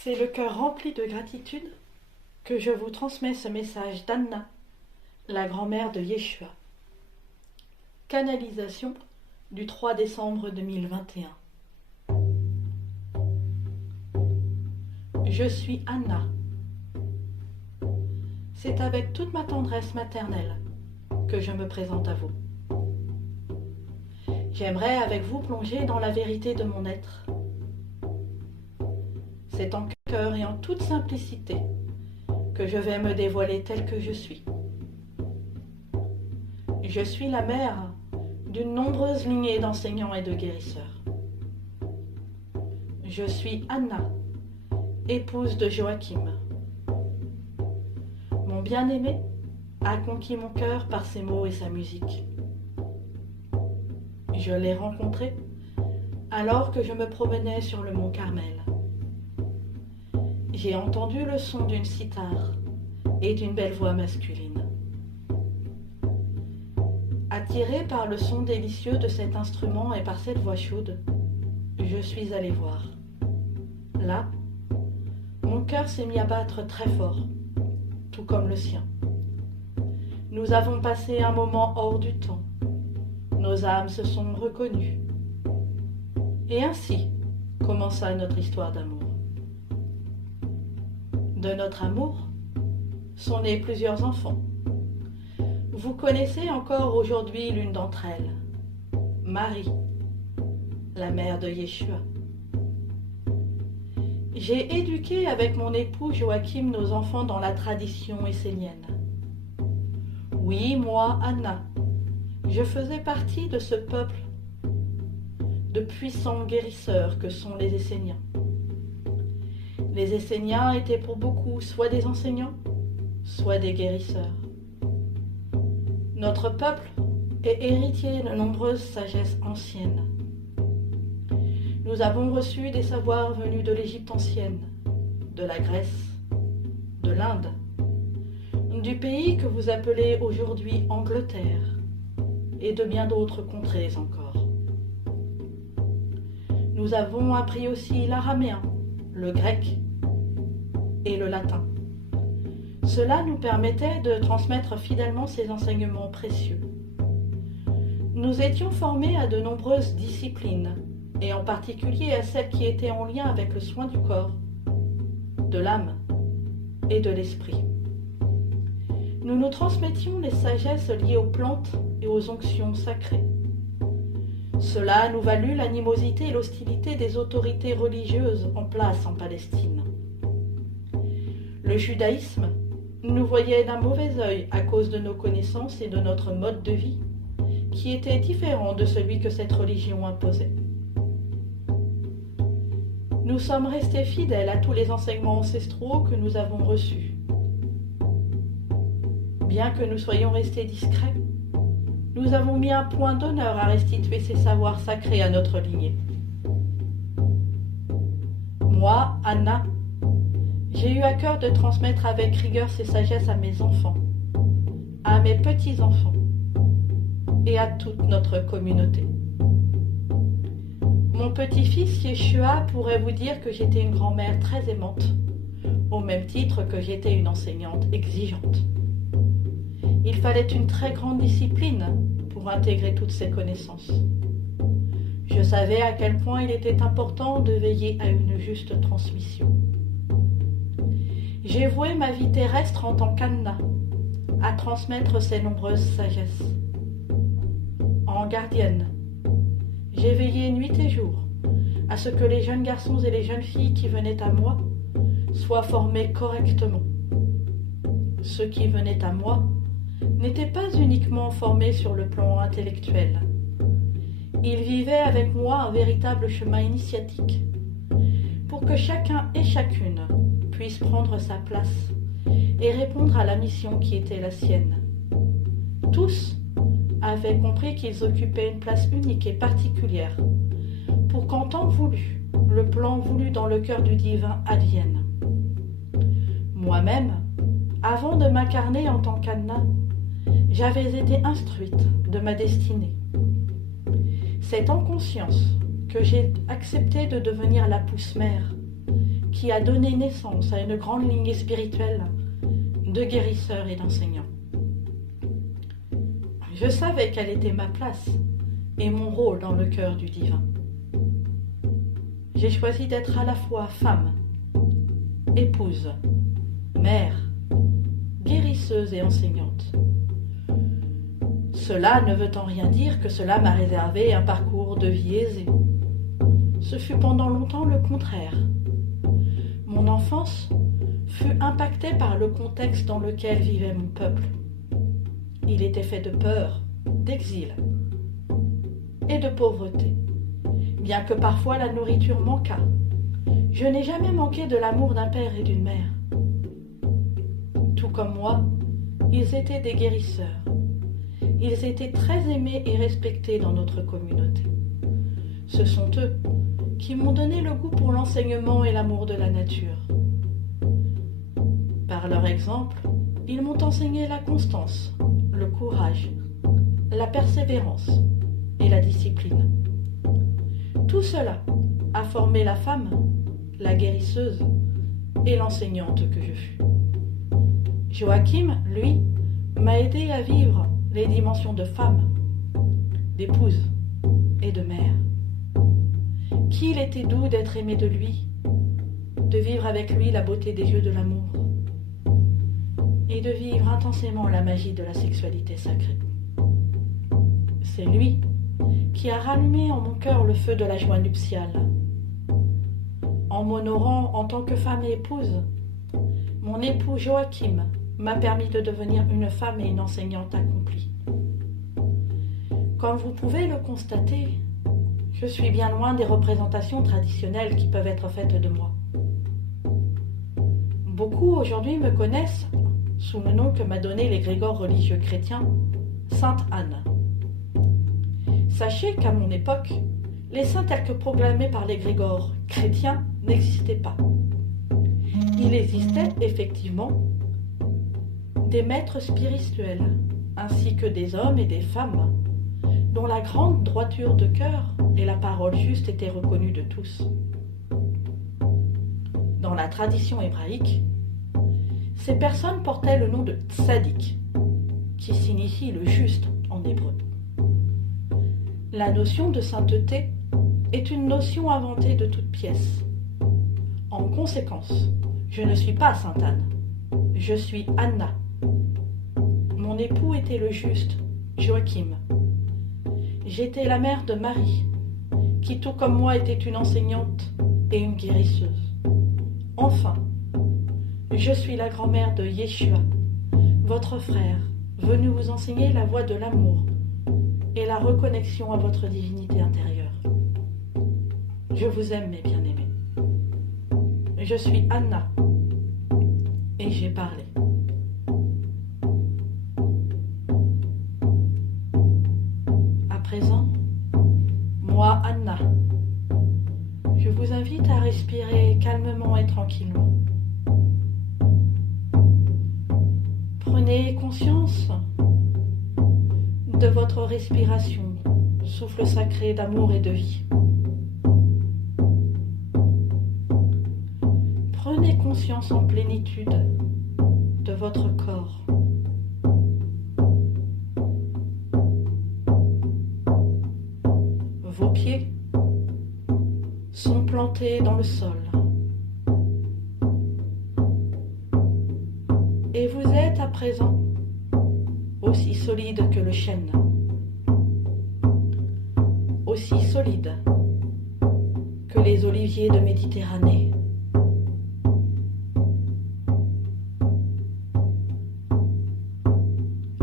C'est le cœur rempli de gratitude que je vous transmets ce message d'Anna, la grand-mère de Yeshua. Canalisation du 3 décembre 2021. Je suis Anna. C'est avec toute ma tendresse maternelle que je me présente à vous. J'aimerais avec vous plonger dans la vérité de mon être. C'est en cœur et en toute simplicité que je vais me dévoiler telle que je suis. Je suis la mère d'une nombreuse lignée d'enseignants et de guérisseurs. Je suis Anna, épouse de Joachim. Mon bien-aimé a conquis mon cœur par ses mots et sa musique. Je l'ai rencontré alors que je me promenais sur le mont Carmel. J'ai entendu le son d'une cithare et d'une belle voix masculine. Attiré par le son délicieux de cet instrument et par cette voix chaude, je suis allée voir. Là, mon cœur s'est mis à battre très fort, tout comme le sien. Nous avons passé un moment hors du temps. Nos âmes se sont reconnues. Et ainsi commença notre histoire d'amour. De notre amour sont nés plusieurs enfants. Vous connaissez encore aujourd'hui l'une d'entre elles, Marie, la mère de Yeshua. J'ai éduqué avec mon époux Joachim nos enfants dans la tradition essénienne. Oui, moi, Anna, je faisais partie de ce peuple de puissants guérisseurs que sont les Esséniens. Les Esséniens étaient pour beaucoup soit des enseignants, soit des guérisseurs. Notre peuple est héritier de nombreuses sagesses anciennes. Nous avons reçu des savoirs venus de l'Égypte ancienne, de la Grèce, de l'Inde, du pays que vous appelez aujourd'hui Angleterre, et de bien d'autres contrées encore. Nous avons appris aussi l'araméen, le grec et le latin. Cela nous permettait de transmettre fidèlement ces enseignements précieux. Nous étions formés à de nombreuses disciplines, et en particulier à celles qui étaient en lien avec le soin du corps, de l'âme et de l'esprit. Nous nous transmettions les sagesses liées aux plantes et aux onctions sacrées. Cela nous valut l'animosité et l'hostilité des autorités religieuses en place en Palestine. Le judaïsme nous voyait d'un mauvais œil à cause de nos connaissances et de notre mode de vie, qui était différent de celui que cette religion imposait. Nous sommes restés fidèles à tous les enseignements ancestraux que nous avons reçus. Bien que nous soyons restés discrets, nous avons mis un point d'honneur à restituer ces savoirs sacrés à notre lignée. Moi, Anna, j'ai eu à cœur de transmettre avec rigueur ces sagesses à mes enfants, à mes petits-enfants et à toute notre communauté. Mon petit-fils Yeshua pourrait vous dire que j'étais une grand-mère très aimante, au même titre que j'étais une enseignante exigeante. Il fallait une très grande discipline pour intégrer toutes ces connaissances. Je savais à quel point il était important de veiller à une juste transmission. J'ai voué ma vie terrestre en tant qu'Anna à transmettre ces nombreuses sagesses. En gardienne, j'ai veillé nuit et jour à ce que les jeunes garçons et les jeunes filles qui venaient à moi soient formés correctement. Ceux qui venaient à moi n'étaient pas uniquement formés sur le plan intellectuel. Ils vivaient avec moi un véritable chemin initiatique pour que chacun et chacune puisse prendre sa place et répondre à la mission qui était la sienne. Tous avaient compris qu'ils occupaient une place unique et particulière pour qu'en temps voulu, le plan voulu dans le cœur du divin advienne. Moi-même, avant de m'incarner en tant qu'Anna, j'avais été instruite de ma destinée. C'est en conscience que j'ai accepté de devenir la pousse-mère qui a donné naissance à une grande lignée spirituelle de guérisseurs et d'enseignants. Je savais quelle était ma place et mon rôle dans le cœur du divin. J'ai choisi d'être à la fois femme, épouse, mère, guérisseuse et enseignante. Cela ne veut en rien dire que cela m'a réservé un parcours de vie aisé. Ce fut pendant longtemps le contraire. Mon enfance fut impactée par le contexte dans lequel vivait mon peuple. Il était fait de peur, d'exil et de pauvreté, bien que parfois la nourriture manquât. Je n'ai jamais manqué de l'amour d'un père et d'une mère. Tout comme moi, ils étaient des guérisseurs. Ils étaient très aimés et respectés dans notre communauté. Ce sont eux qui m'ont donné le goût pour l'enseignement et l'amour de la nature. Par leur exemple, ils m'ont enseigné la constance, le courage, la persévérance et la discipline. Tout cela a formé la femme, la guérisseuse et l'enseignante que je fus. Joachim, lui, m'a aidé à vivre les dimensions de femme, d'épouse et de mère. Qu'il était doux d'être aimé de lui, de vivre avec lui la beauté des yeux de l'amour et de vivre intensément la magie de la sexualité sacrée. C'est lui qui a rallumé en mon cœur le feu de la joie nuptiale. En m'honorant en tant que femme et épouse, mon époux Joachim m'a permis de devenir une femme et une enseignante accomplie. Comme vous pouvez le constater, je suis bien loin des représentations traditionnelles qui peuvent être faites de moi. Beaucoup aujourd'hui me connaissent sous le nom que m'a donné l'égrégore religieux chrétien, Sainte Anne. Sachez qu'à mon époque, les saints tels que proclamés par l'égrégore chrétien n'existaient pas. Il existait effectivement des maîtres spirituels, ainsi que des hommes et des femmes, dont la grande droiture de cœur et la parole juste étaient reconnues de tous. Dans la tradition hébraïque, ces personnes portaient le nom de tzaddik, qui signifie le juste en hébreu. La notion de sainteté est une notion inventée de toutes pièces. En conséquence, je ne suis pas Sainte Anne, je suis Anna. Mon époux était le juste, Joachim. J'étais la mère de Marie, qui tout comme moi était une enseignante et une guérisseuse. Enfin, je suis la grand-mère de Yeshua, votre frère, venu vous enseigner la voie de l'amour et la reconnexion à votre divinité intérieure. Je vous aime, mes bien-aimés. Je suis Anna et j'ai parlé. À présent, moi, Anna, je vous invite à respirer calmement et tranquillement. Prenez conscience de votre respiration, souffle sacré d'amour et de vie. Prenez conscience en plénitude de votre corps. Vos pieds sont plantés dans le sol. Et vous êtes à présent aussi solide que le chêne, aussi solide que les oliviers de Méditerranée.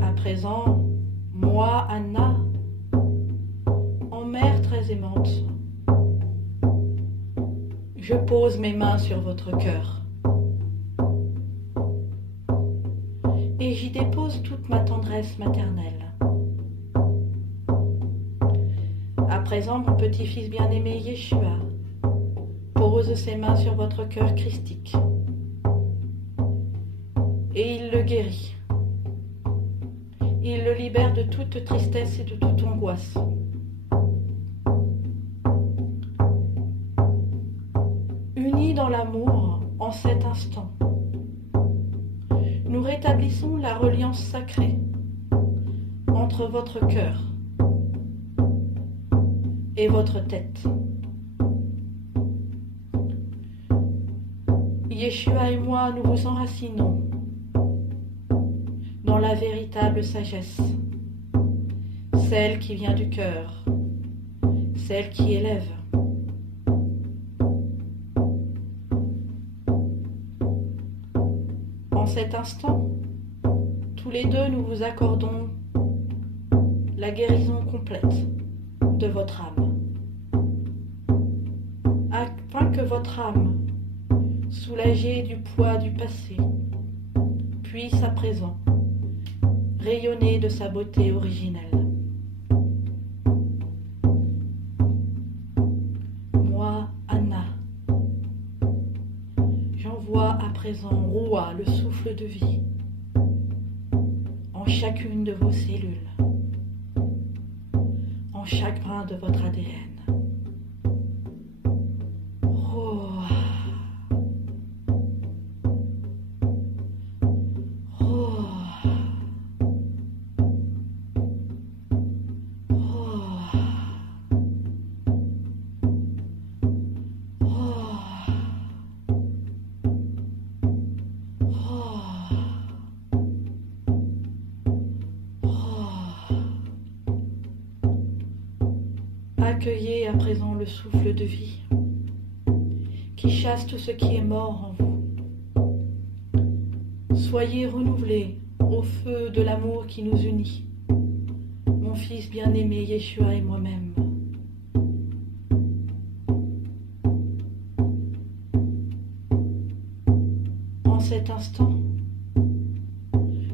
À présent, moi, Anna, en mère très aimante, je pose mes mains sur votre cœur. Et j'y dépose toute ma tendresse maternelle. À présent, mon petit-fils bien-aimé Yeshua pose ses mains sur votre cœur christique. Et il le guérit. Il le libère de toute tristesse et de toute angoisse. Unis dans l'amour en cet instant. Nous rétablissons la reliance sacrée entre votre cœur et votre tête. Yeshua et moi, nous vous enracinons dans la véritable sagesse, celle qui vient du cœur, celle qui élève. En cet instant, tous les deux, nous vous accordons la guérison complète de votre âme, afin que votre âme, soulagée du poids du passé, puisse à présent rayonner de sa beauté originelle. Moi, Anna, j'envoie à présent Roua, le souffle de vie, en chacune de vos cellules, en chaque brin de votre ADN. Roua. Accueillez à présent le souffle de vie qui chasse tout ce qui est mort en vous. Soyez renouvelés au feu de l'amour qui nous unit, mon Fils bien-aimé Yeshua et moi-même. En cet instant,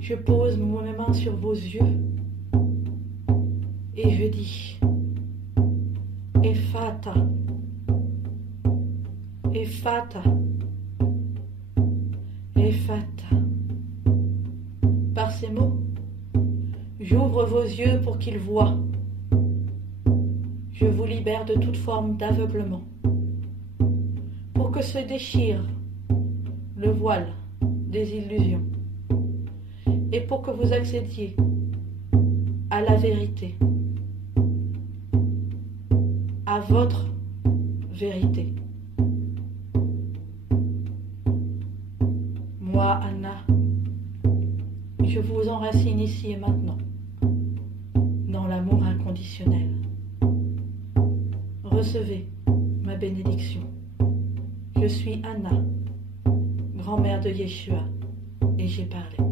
je pose mes mains sur vos yeux et je dis: Ephata, Ephata, Ephata. Par ces mots, j'ouvre vos yeux pour qu'ils voient. Je vous libère de toute forme d'aveuglement, pour que se déchire le voile des illusions, et pour que vous accédiez à la vérité, à votre vérité. Moi, Anna, je vous enracine ici et maintenant dans l'amour inconditionnel. Recevez ma bénédiction. Je suis Anna, grand-mère de Yeshua, et j'ai parlé.